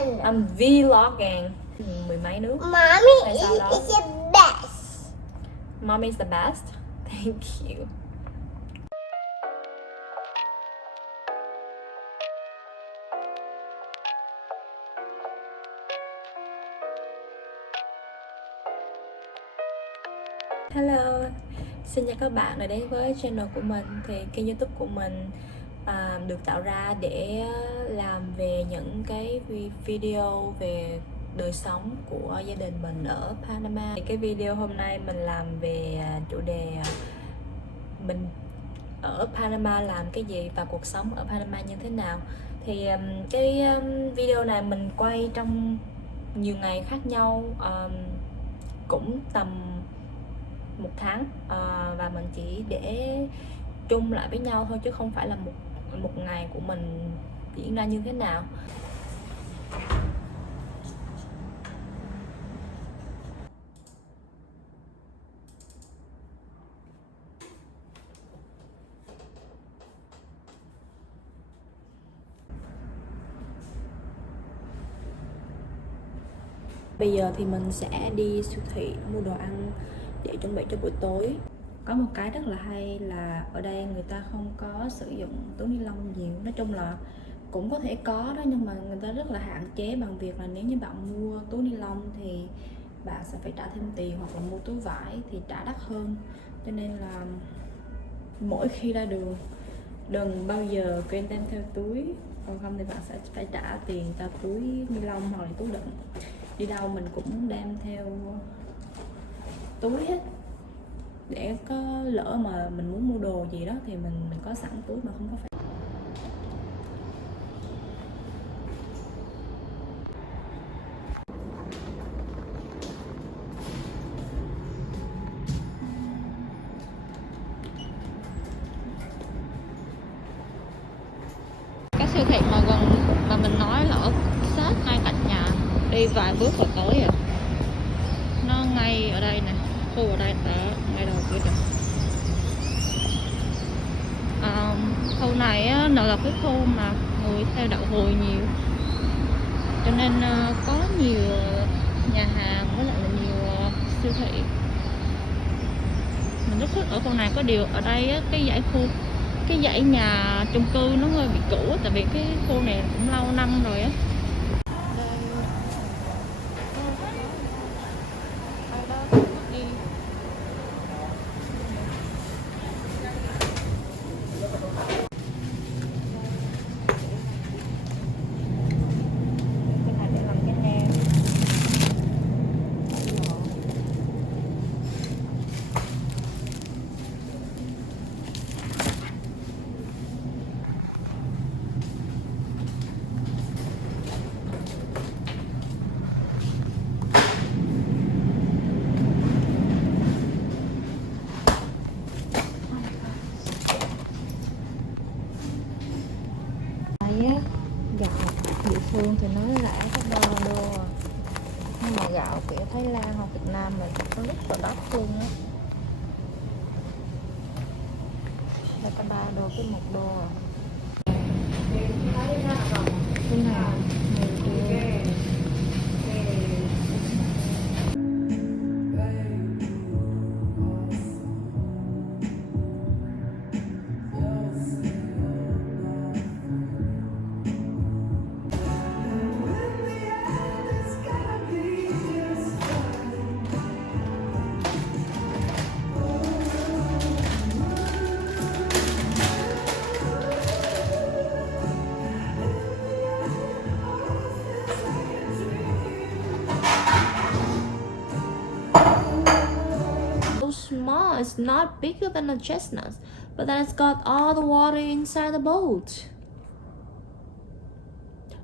I'm vlogging. Mười mấy nước. Mommy Tại sao đó? is the best. Mom is the best. Thank you. Hello, xin chào các bạn đã đến với channel của mình. Thì kênh YouTube của mình được tạo ra để làm về những cái video về đời sống của gia đình mình ở Panama. Thì cái video hôm nay mình làm về chủ đề mình ở Panama làm cái gì và cuộc sống ở Panama như thế nào. Thì cái video này mình quay trong nhiều ngày khác nhau, cũng tầm 1 tháng, và mình chỉ để chung lại với nhau thôi chứ không phải là một ngày của mình diễn ra như thế nào. Bây giờ thì mình sẽ đi siêu thị mua đồ ăn để chuẩn bị cho buổi tối. Có một cái rất là hay là ở đây người ta không có sử dụng túi ni lông nhiều. Nói chung là cũng có thể có đó, nhưng mà người ta rất là hạn chế bằng việc là nếu như bạn mua túi ni lông thì bạn sẽ phải trả thêm tiền, hoặc là mua túi vải thì trả đắt hơn. Cho nên là mỗi khi ra đường đừng bao giờ quên đem theo túi, còn không thì bạn sẽ phải trả tiền cho túi ni lông hoặc là túi đựng. Đi đâu mình cũng đem theo túi hết, để có lỡ mà mình muốn mua đồ gì đó thì mình có sẵn túi mà không có phải. Cái siêu thị mà gần mà mình nói là ở sát ngay cạnh nhà, đi vài bước là tới rồi. Nó ngay ở đây nè, khu ở đây đã ngay đầu kia rồi. Khu này á, nó là cái khu mà người theo đạo Hồi nhiều, cho nên có nhiều nhà hàng với lại là nhiều siêu thị. Mình rất thích ở khu này. Có điều ở đây á, cái dãy nhà chung cư nó hơi bị cũ, tại vì cái khu này cũng lâu năm rồi á. Gạo địa phương thì nó rẻ có $3, nhưng mà gạo kiểu Thái Lan hoặc Việt Nam mình có rất là đắt luôn á. Đây có $3 với $1. Cái nào small, it's not bigger than a chestnut, but then it's got all the water inside the boat.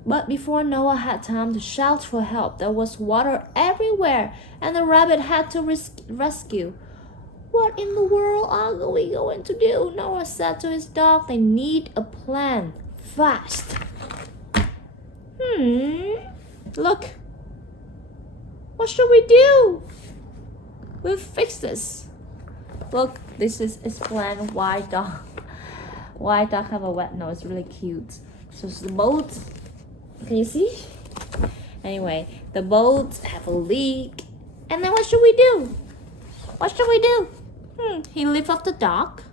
But before Noah had time to shout for help, there was water everywhere, and the rabbit had to rescue. What in the world are we going to do? Noah said to his dog. They need a plan, fast. Look. What should we do? We'll fix this. Look, this is his plan. White dog. White dog have a wet nose, really cute. So it's the boat. Can you see? Anyway, the boats have a leak. And then what should we do? What should we do? He lift off the dock,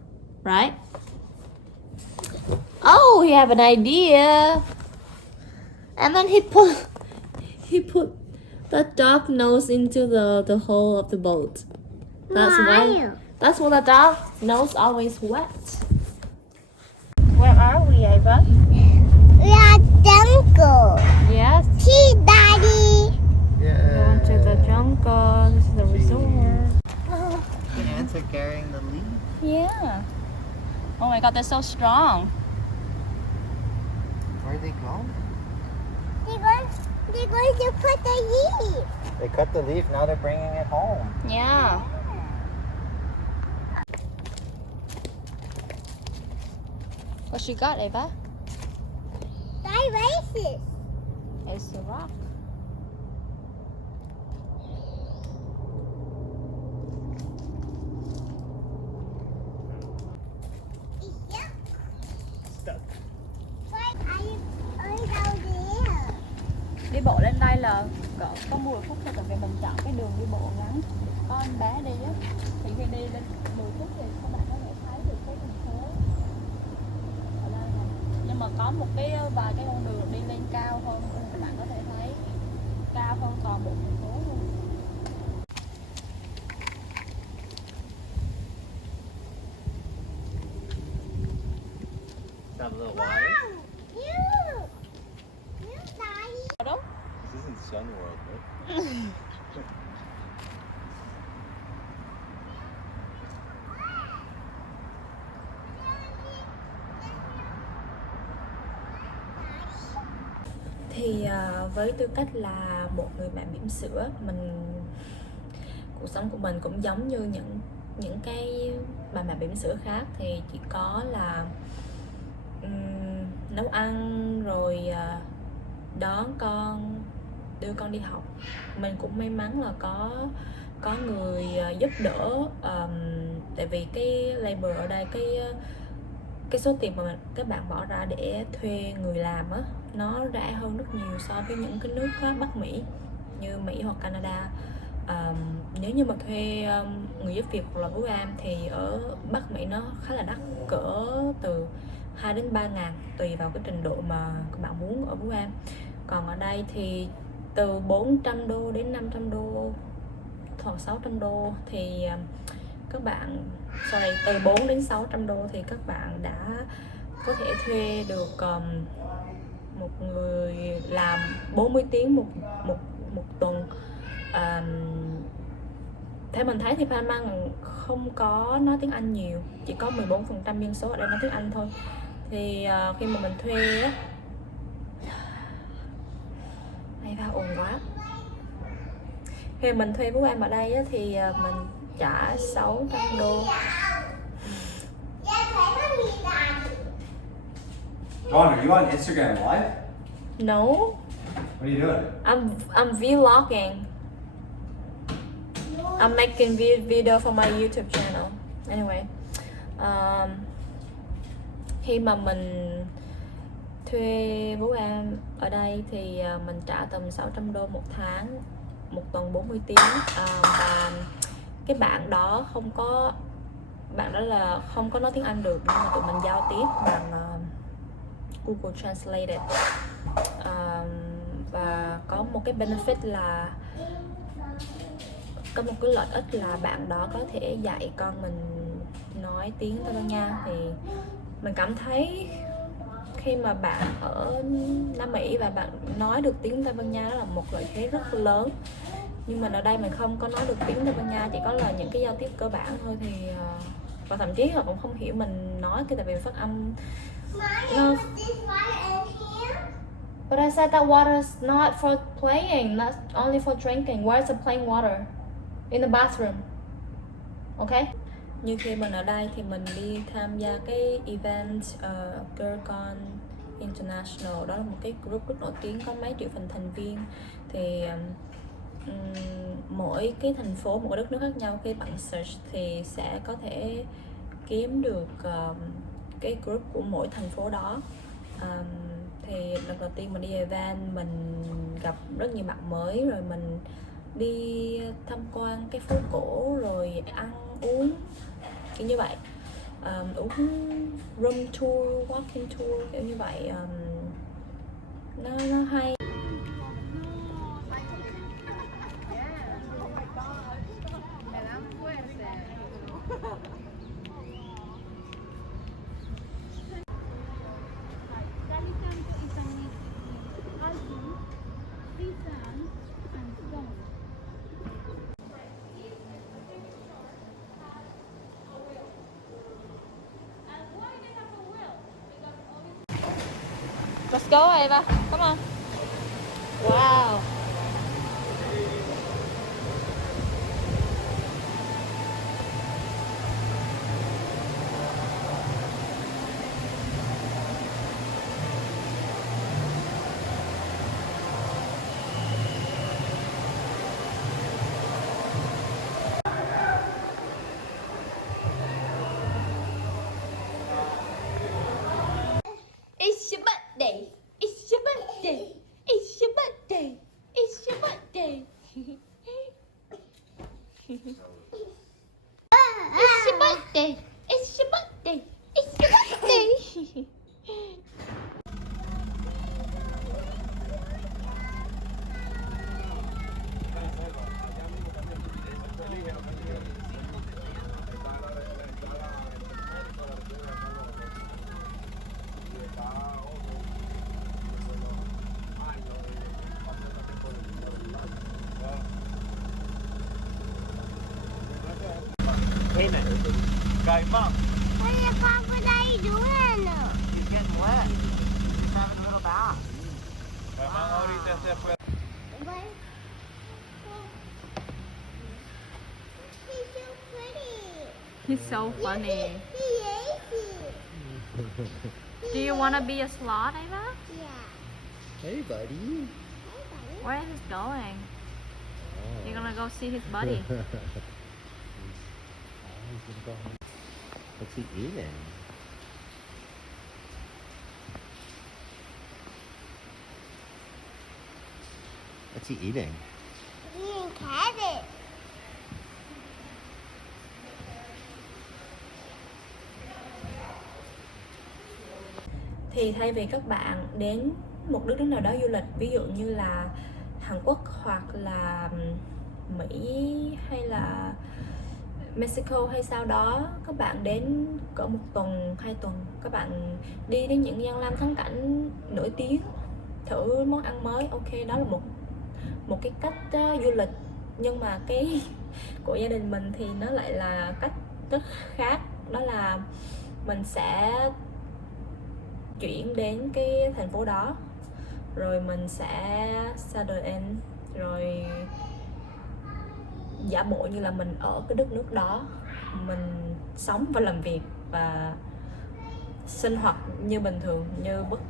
right? Oh, he have an idea. And then he put the dog nose into the hole of the boat. That's why the dog nose always wet. Where are we, Ava? We are jungle. Yes. See, Daddy. Going to the jungle. This is the resort. The ants are carrying the leaf. Yeah. Oh my god, they're so strong. Where'd they go? They're going to put the leaf. They cut the leaf, now they're bringing it home. Yeah. What you got, Ava? They're racist. It's a rock. Yeah. Stuck. Why are you down there? Đi bộ lên đây là có 10 phút thôi, tại vì mình chọn cái đường đi bộ ngắn. Có anh bé đi á, thì khi đi lên 10 phút thì các bạn có thể thấy được cái thành phố ở đây này. Nhưng mà có một cái vài cái con đường đi lên cao hơn, các bạn có thể thấy cao hơn toàn bộ thành phố luôn. Got a little water. You, Daddy. Đúng. This isn't Sun World, right? Thì với tư cách là một người mẹ bỉm sữa, cuộc sống của mình cũng giống như những cái bà mẹ bỉm sữa khác, thì chỉ có là nấu ăn rồi đón con, đưa con đi học. Mình cũng may mắn là có người giúp đỡ, tại vì cái labor ở đây, cái số tiền mà các bạn bỏ ra để thuê người làm á, nó rẻ hơn rất nhiều so với những cái nước Bắc Mỹ như Mỹ hoặc Canada. Nếu như mà thuê người giúp việc hoặc là bố am thì ở Bắc Mỹ nó khá là đắt, cỡ từ 2 đến 3 ngàn tùy vào cái trình độ mà các bạn muốn ở bố am. Còn ở đây thì từ 400 đô đến 500 đô hoặc 600 đô thì các bạn từ 4 đến 600 đô thì các bạn đã có thể thuê được một người làm 40 tiếng một tuần. Theo mình thấy thì Panama không có nói tiếng Anh nhiều, chỉ có 14% dân số ở đây nói tiếng Anh thôi. Thì khi mà mình thuê á, này va ồn quá. Khi mà mình thuê bố em ở đây á, thì mình trả 600 đô. John, are you on Instagram Live? No, What are you doing? I'm vlogging. I'm making video for my YouTube channel. Anyway, khi mà mình thuê bố em ở đây thì mình trả tầm 600 đô một tháng, một tuần 40 tiếng. Và cái bạn đó là không có nói tiếng Anh được, nhưng mà tụi mình giao tiếp bằng Google Translate. Và có một cái benefit là có một cái lợi ích là bạn đó có thể dạy con mình nói tiếng Tây Ban Nha. Thì mình cảm thấy khi mà bạn ở Nam Mỹ và bạn nói được tiếng Tây Ban Nha, đó là một lợi thế rất lớn. Nhưng mà ở đây mình không có nói được tiếng Tây Ban Nha, chỉ có là những cái giao tiếp cơ bản thôi. Thì và thậm chí họ cũng không hiểu mình nói, cái tại vì phát âm nó... But I said that water is not for playing, not only for drinking. Why is it plain water in the bathroom? Okay? Như khi mình ở đây thì mình đi tham gia cái event Girlcon International. Đó là một cái group rất nổi tiếng, có mấy triệu thành viên. Thì mỗi cái thành phố, một cái đất nước khác nhau, khi bạn search thì sẽ có thể kiếm được cái group của mỗi thành phố đó. Thì lần đầu tiên mình đi Đài Loan mình gặp rất nhiều bạn mới, rồi mình đi tham quan cái phố cổ rồi ăn uống kiểu như vậy, uống room tour, walking tour kiểu như vậy, nó hay. Let's go, Ava. Come on. Wow. It's your birthday. It's your birthday. It's your birthday. It's your birthday. It's your birthday. It's your birthday. It's your birthday. Hey, man. Go, Mum. What the fuck was I doing? He's getting wet. He's having a little bath. Mamá ahorita se fue. What? He's so pretty. He's so funny. He is it. Do you want to be a sloth, Ava? Yeah. Hey, buddy. Where is he going? You're gonna go see his buddy. What's he eating? What's he eating? Eating carrot. Thì thay vì các bạn đến một đất nước nào đó du lịch, ví dụ như là Hàn Quốc hoặc là Mỹ hay là Mexico hay sau đó, các bạn đến cỡ 1 tuần, 2 tuần, các bạn đi đến những danh lam thắng cảnh nổi tiếng, thử món ăn mới, ok, đó là một cái cách du lịch. Nhưng mà cái của gia đình mình thì nó lại là cách rất khác, đó là mình sẽ chuyển đến cái thành phố đó, rồi mình sẽ settle in, rồi giả bộ như là mình ở cái đất nước đó, mình sống và làm việc và sinh hoạt như bình thường, như bất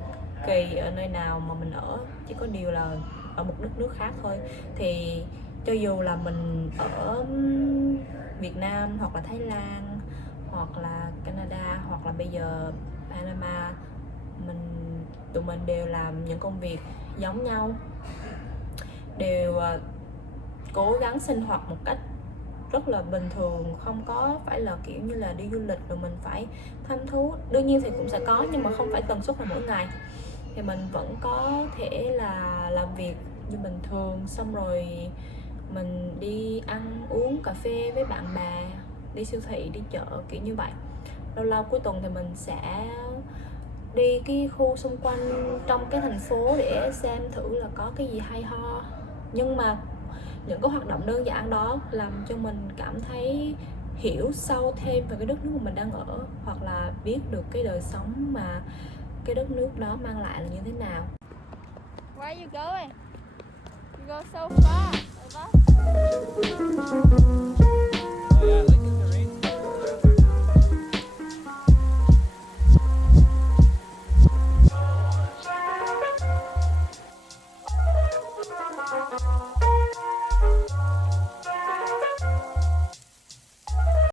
kỳ ở nơi nào mà mình ở, chỉ có điều là ở một đất nước khác thôi. Thì cho dù là mình ở Việt Nam hoặc là Thái Lan hoặc là Canada hoặc là bây giờ Panama, tụi mình đều làm những công việc giống nhau, đều cố gắng sinh hoạt một cách rất là bình thường, không có phải là kiểu như là đi du lịch rồi mình phải thăm thú. Đương nhiên thì cũng sẽ có, nhưng mà không phải tần suất là mỗi ngày. Thì mình vẫn có thể là làm việc như bình thường, xong rồi mình đi ăn uống cà phê với bạn bè, đi siêu thị, đi chợ kiểu như vậy. Lâu lâu cuối tuần thì mình sẽ đi cái khu xung quanh trong cái thành phố để xem thử là có cái gì hay ho. Nhưng mà những cái hoạt động đơn giản đó làm cho mình cảm thấy hiểu sâu thêm về cái đất nước mà mình đang ở, hoặc là biết được cái đời sống mà cái đất nước đó mang lại là như thế nào. Where are you going? You go so fast.